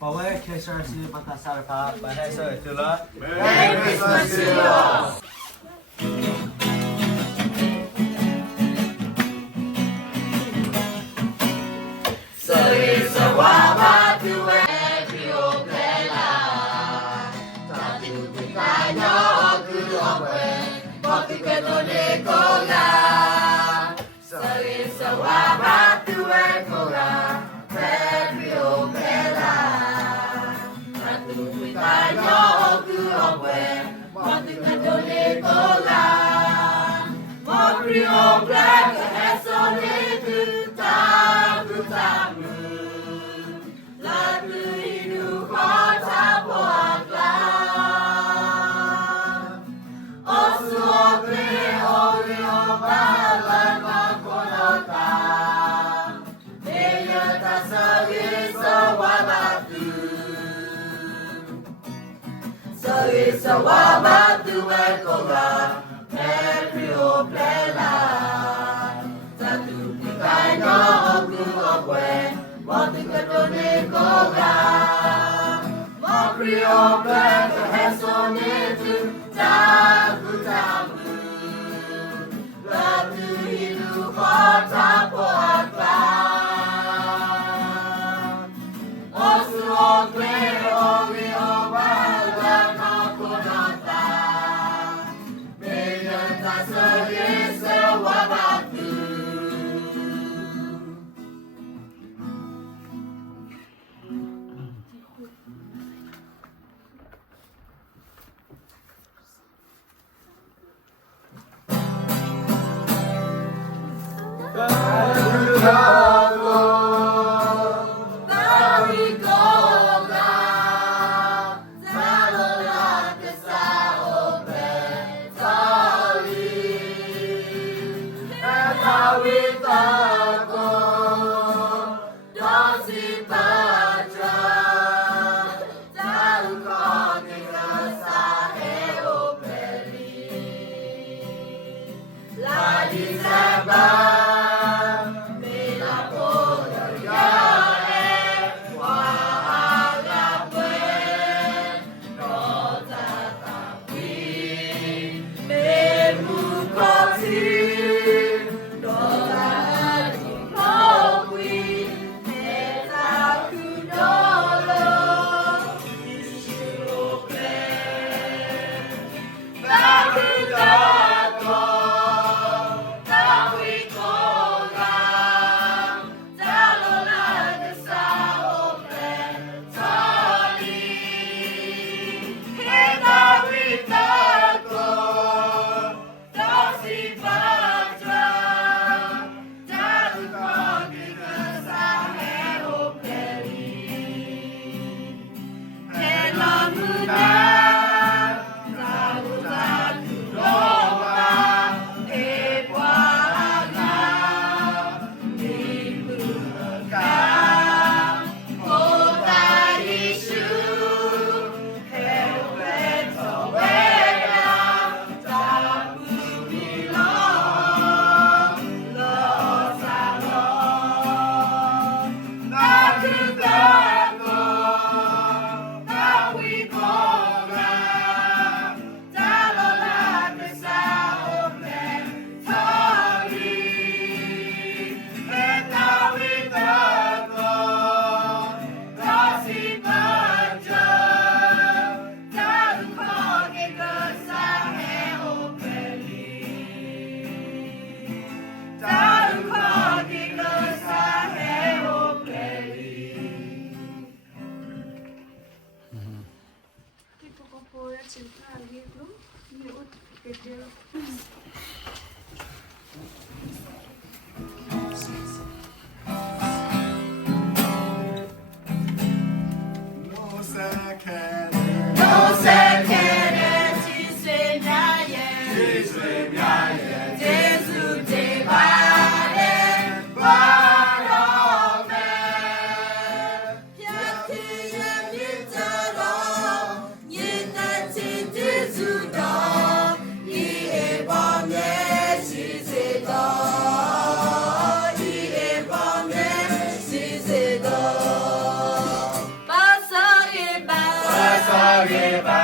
Merry Christmas to you ประกาศสารภาพมาให้สวยจุล Merry Christmas to you all. Sawabatu ekoga, Petrio plela. Satu pikai no oku okwe, Motu ketone koga. Mokrio pleka hesone tu, Taku tamu. Latu hidu kota poakla. Osu okwe owi obala. Pagi